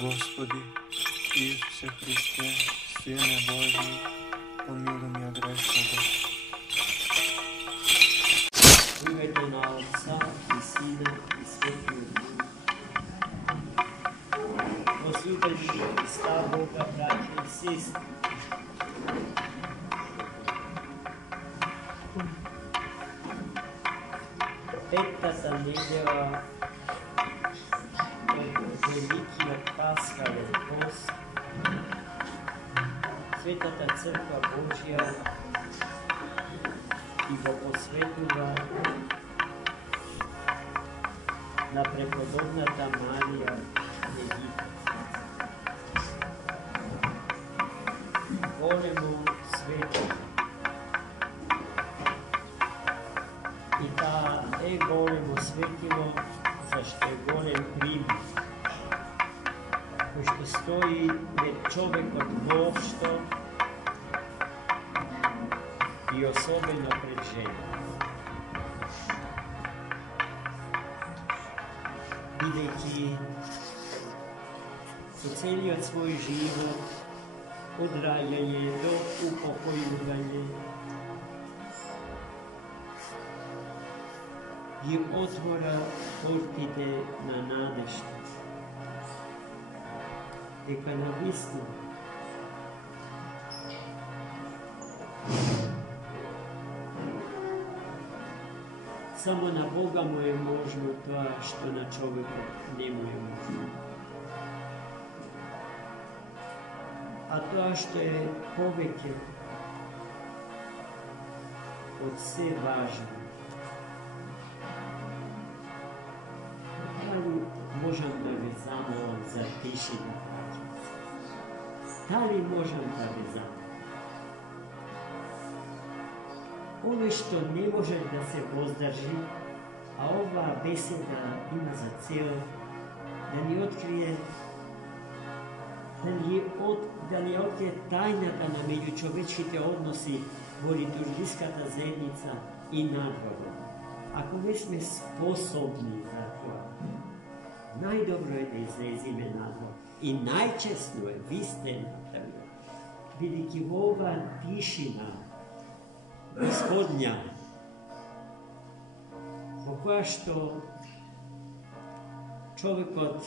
Господи, Исусе Христе, Сине Божи, помилуй меня грешного. В името на Отца и Сина и Светлия Дух. Возлюбени Христа Бога, братя и сестри, петтата недела од Великиот Пасхален пост, Светата Црква Божја и го посветува на преподобната Марија Египет. Големо светило. И таа е големо светило, зашто е голем пример, кој што стои пред човекот воопшто и особено пред жена. Бидејќи со целиот свој живот, од раѓање до упокојување, ги отвора портите на надежда, дека навистина само на Бога му е можно тоа што на човекот не му е можно. А тоа што е повеќе од се важно, дали можам да ве замолам за тишина? Дали можам да ве замолам? Оно што не може да се воздржи, а оваа беседа има за цел да ни открие, да ни открие тајната на меѓучовечките односи во литургиската заедница и надвор. Ако не сме способни за тоа, најдобро е да излезиме надвор. И најчесно е вистината, бидејќи во оваа тишина Господња, во која што човекот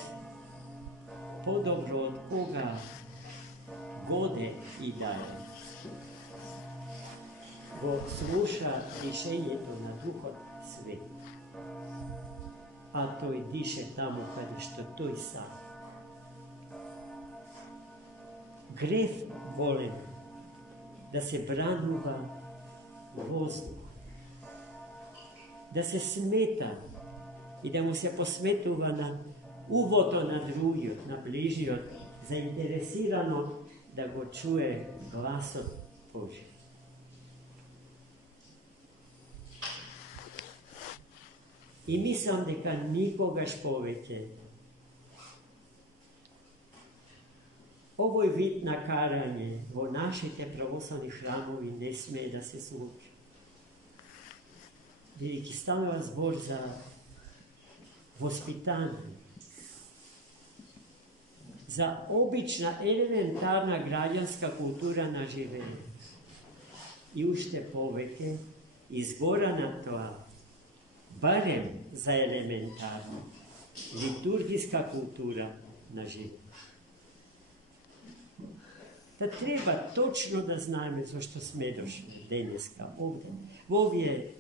подобро од кога годе и даде, го слуша решењето на Духот Свет, а тој дише таму каде што тој сам. Грев голем да се бранува воздух, да се смета и да му се посметува на увото на другиот, на ближиот, заинтересирано да го чуе гласот Божи. И мислам дека никогаш повеќе овој вид на карање во нашите православни храмови не смее да се случи. Бидејќи станува збор за воспитание, за обична, елементарна граѓанска култура на живење. И уште повеќе, изгора на тоа, барем за елементарна, литургиска култура на живење. Та треба точно да знаеме зашто сме дошли денеска овде, во овие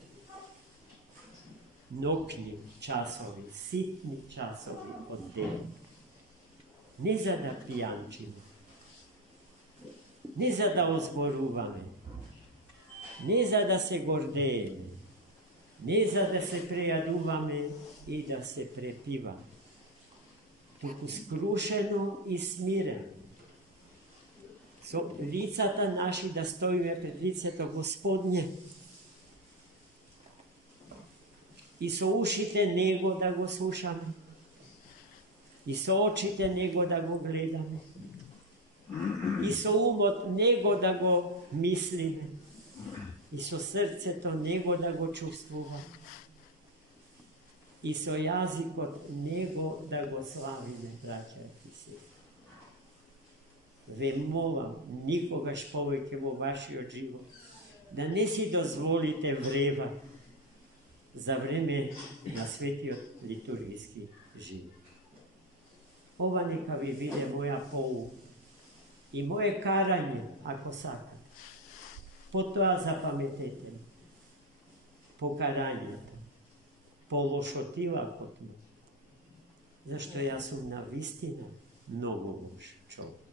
нокни часови, ситни часови од ден. Не за да пијанчиме, не за да озборуваме, не за да се гордееме, не за да се прејадуваме и да се препиваме, туку скрушено и смирено, со лицата наши да стоиме пред лицето Господне и со ушите Него да го слушаме и со очите Него да го гледаме и со умот Него да го мислиме и со срцето Него да го чувствуваме и со јазикот Него да го славиме, браќа и сестри. ве молам, никогаш повеќе во вашиот живот, да не си дозволите врева за време на светиот литургиски живот. Ова нека ви биде моја поука и моje карање, ако сакате. Потоа запаметете покарањето, полошотилакот му, зашто јас сум навистина многу лош човек.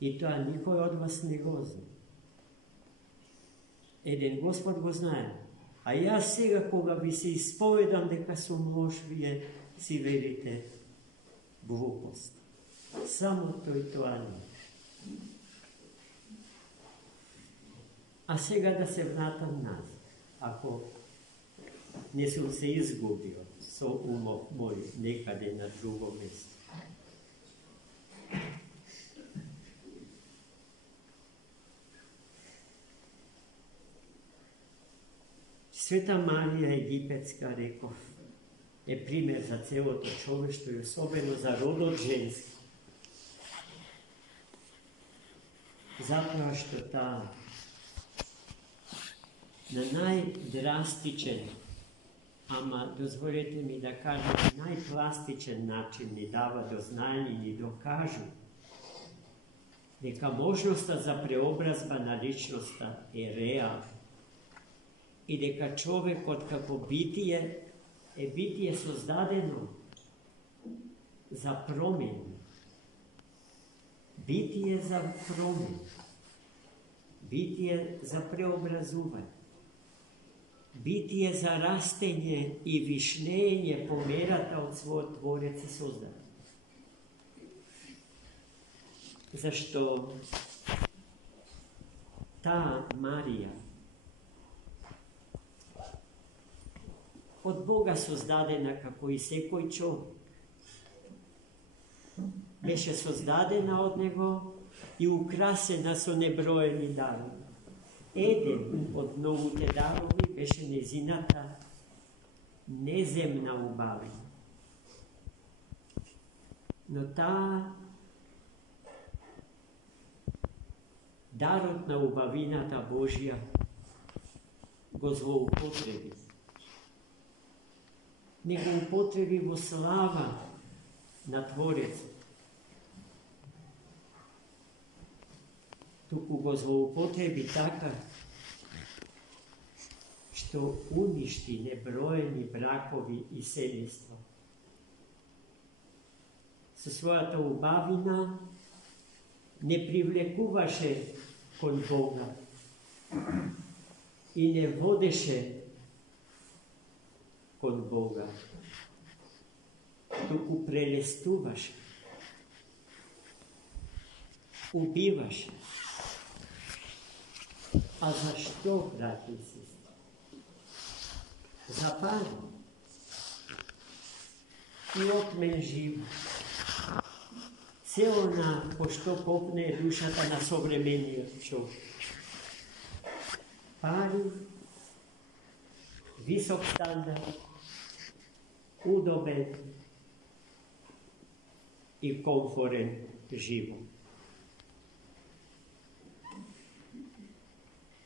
И тоа никој од вас не го знае. Еден Господ го знае. А јас сега, кога ви се исповедам дека сум лош, вие си верите глупост. Само тој тоа не. А сега да се вратам назад. Ако не сум се изгубил со умов мој некаде на друго место. Света Марија Египетска, реков, е пример за целото човештво и особено за родот женски. Затоа што таа на најдрастичен, ама дозволете ми да кажам, најпластичен начин ни дава до знаење и ни докажу дека можноста за преобразба на личноста е реална и дека човекот како битие е битие создадено за промени. Битие за промени. Битие за преобразување. Битие за растење и вишнење по мерата од својот Творец и Создател. Зашто таа Марија од Бога создадена како и секој човек, беше создадена од Него и украсена со неброени дарови. Еден од многуте дарови беше незината неземна убавина. Но таа дарот на убавината Божја го злоупотреби. Не го употреби во слава на Творецот, туку го злоупотреби така што уништи неброени бракови и семејства. Со својата убавина не привлекуваше кон Бога и не водеше кон Бога, туку прелестуваше, убиваше. А зашто, брати и сестри? За пари и отмен живот. Се она по што копне душата на современиот човек. Пари, висок стандард, удобен и комфорен живот.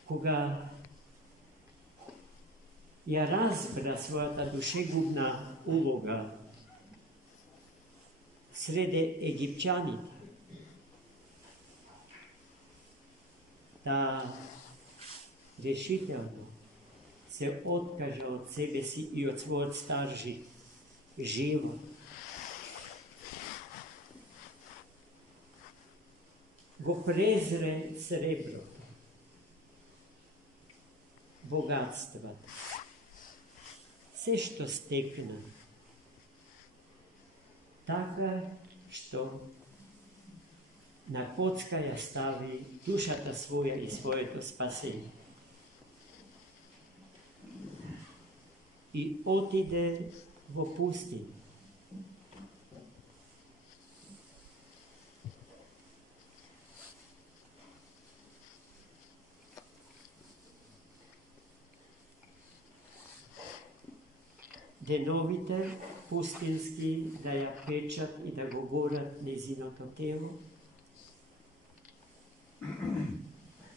Кога ја разбра својата душегубна улога среде египчаните, да решително се откажа од себе си и од својот стар живот. Го презре среброто, богатствата, се што стекна, така што на коцка ја стави душата своја и своето спасение. И отиде во пустина. Деновите пустински да ја печат и да го горат незиното тело,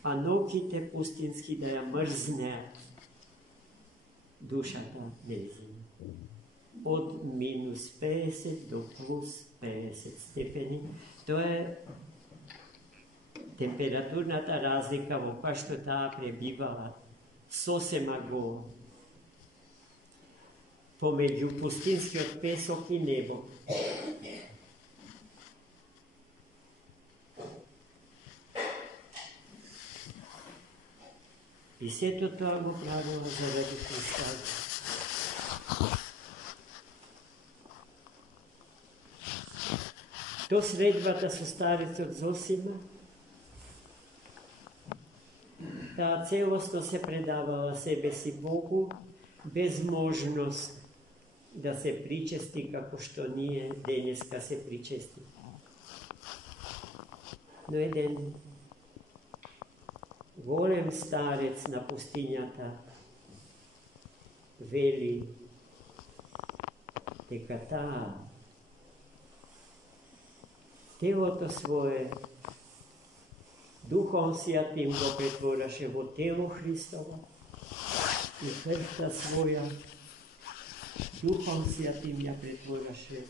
а ноките пустински да ја мрзнеат душата незина. Од минус 50 до плюс 50 степени. Тоа е температурната разлика во која што таа пребивала сосема го помеѓу пустинскиот песок и небо. И сето тоа го правила заради Христа. До средбата со старецот Зосима, таа целосно се предавала себе си Богу, без можност да се причести како што ние денеска се причести. Но еден голем старец на пустињата вели дека таа телото свое, Духом Святим го претвораше во тело Христово и крвта своја Духом Святим ја претвораше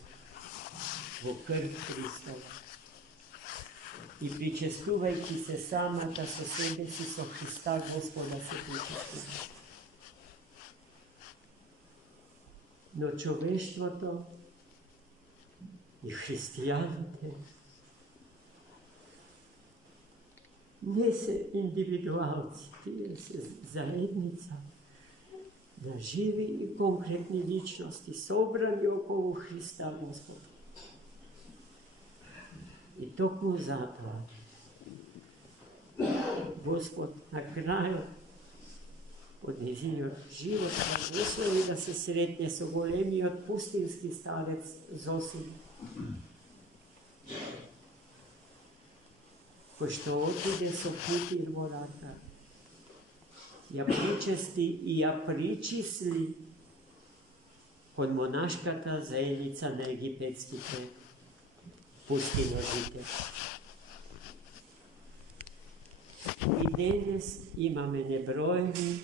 во крв Христова. И причестувајќи се самата со себе си, со Христа Господа се причестува. Но човештвото и христијаните не се индивидуалци, тие се заедница на живи и конкретни личности, собрани околу Христа Господа. И токму затоа Господ на крајот од незиниот живот благослови да се сретне со големиот пустински старец Зосим, кој што отиде со путир во рака, ја причести и ја причисли код монашката заедница на египетските пустиножители. И денес имаме неброени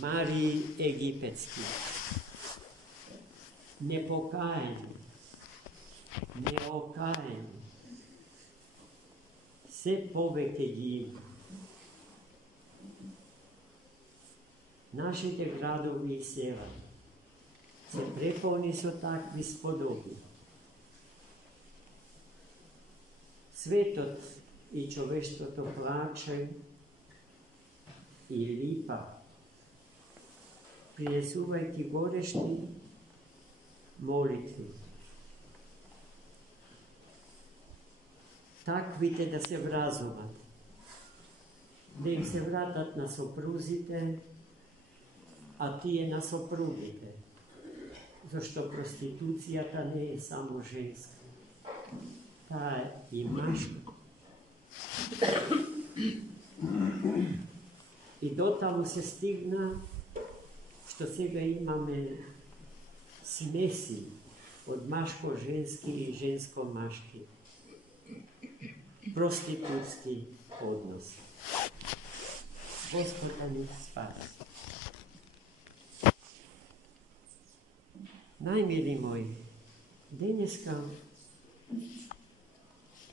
Марии египетски, непокаени, неокаени, се повеќе ги има. Нашите градови и села се преполни со такви сподоби. Светот и човештвото плаче и липа, принесувајќи горешни молитви. Таквите да се вразумат, да им се вратат на сопрузите, а тие на сопругите, зашто проституцијата не е само женска, таа е и машка. И дотаму се стигна што сега имаме смеси од машко-женски и женско-машки, проститутски односи. Господ да ни спаси. Најмили мои, денеска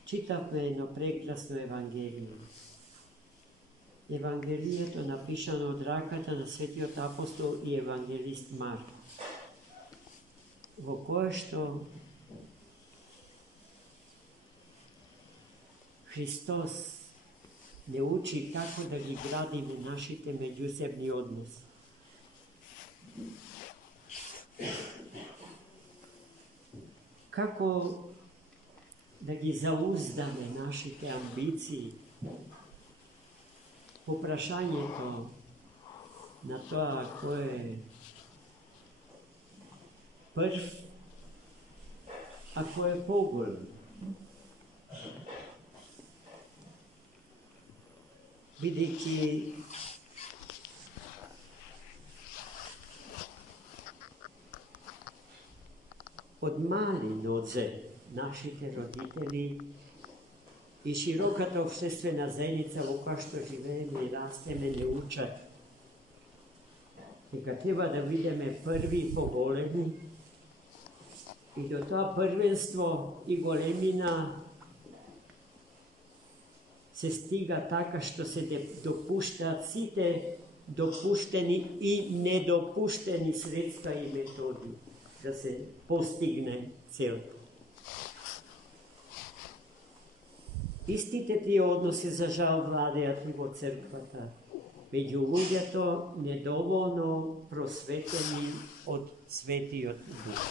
читавме едно прекрасно Евангелие. Евангелието напишано од раката на светиот апостол и евангелист Марк, во кое што Христос не учи како да ги градиме нашите меѓусебни односи. Како да ги зауздаме нашите амбиции по прашањето на тоа кој е прв, а кој е поголем. Бидејќи од мали нозе нашите родители и широката обществена заедница во која што живееме и растеме не учат дека треба да бидеме први и поголеми и до тоа првенство и големина се стига така што се допуштаат сите допуштени и недопуштени средства и методи да се постигне целта. Истите тие односи за жал владеат и во црквата, меѓу луѓето недоволно просветени од Светиот Дух.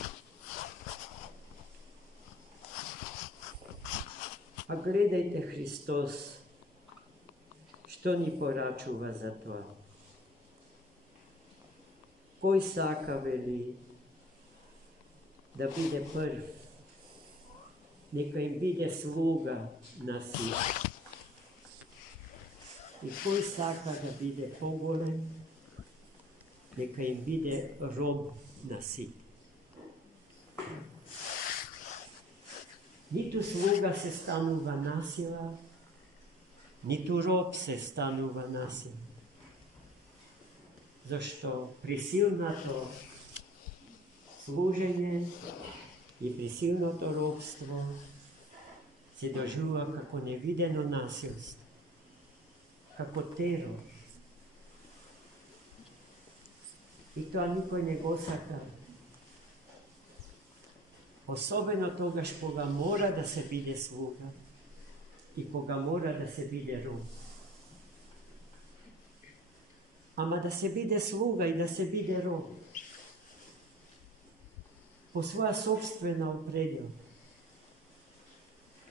А гледајте Христос, што ни порачува за тоа. Кој сака, вели, да биде прв, нека им биде слуга на сите. И кој сака да биде поголем, нека им биде роб на сите. Ниту слуга се станува насила, ниту роб се станува насила. Зашто присилното служење и присилното робство се доживува како невидено насилство, како терор. И тоа никој не го сака. Особено тогаш кога мора да се биде слуга и кога мора да се биде роб. Ама да се биде слуга и да се биде роб по своја собствена определ,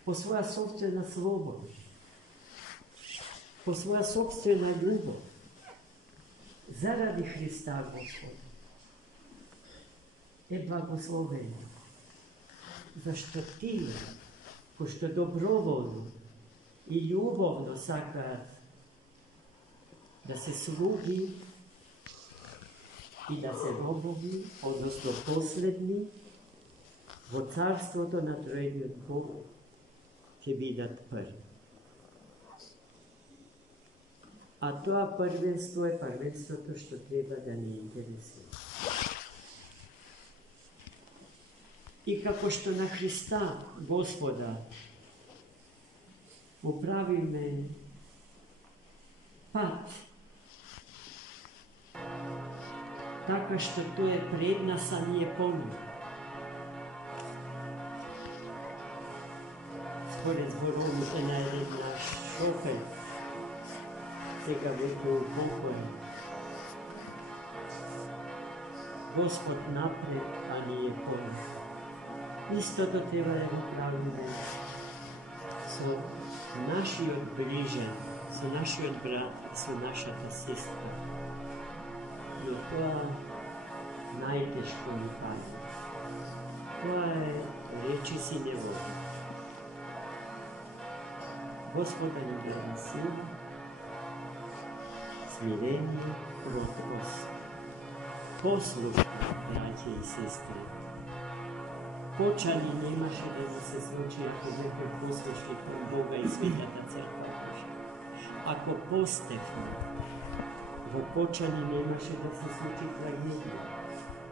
по своја собствена слобода, по своја собствена љубов, заради Христа Господа, е благословено. Зашто тие, кои што доброволно и љубовно сакаат да се слуги и да се робови, односно последни, во царството на Троедниот Бог ќе бидат први. А тоа првенство е првенството што треба да ни интересува. И како што на Христа, Господа, му правиме пат, така што тој е пред нас, а ние по него. Според зборовите на еден наш шофер, сега веќе упокоен, Господ напред, а ние по него. Истото треба да го правиме со нашиот ближен, со нашиот брат, со нашата сестра. Но тоа најтешко ни паѓа. Тоа е речи си неволја. Господа ни даде сила, смирение, кроткост, послушност, браќа и сестри. Почани немаше да се случи ако бевме послушни кон Бога и Светата Црква Божја. Ако постевме, во Почани немаше да се случи трагедија,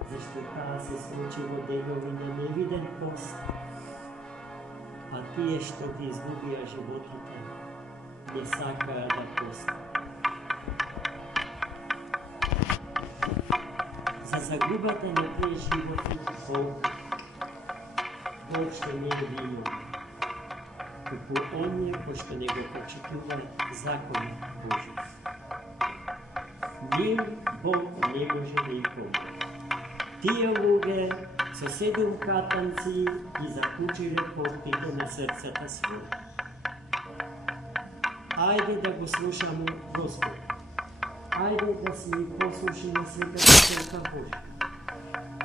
зашто таа се случи во денови на невиден пост, а тие што ги изгубија животите не сакаа да постат. За загубата на тие животи Бог не е вино, туку оние кои што не го почитуваат законот Божи. Ним Бог не може да им помогне. Тие луѓе со 7 катанци ги заклучиле портите на срцата своја. Ајде да го слушаме Господ. Ајде да сме послушни на Светата Црква Божја.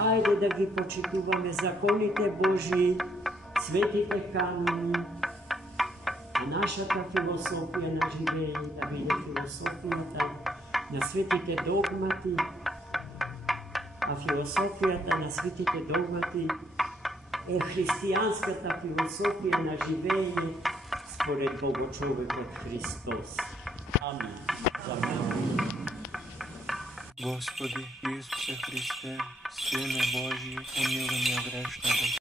Ајде да ги почитуваме законите Божии, светите канони, а нашата философија на живење да биде философијата на светите догмати, а философијата на светите догмати е христијанската философија на живење според Богочовекот Христос. Амин. Господи Исусе Христе, Сине Божи, помилуј ме грешного.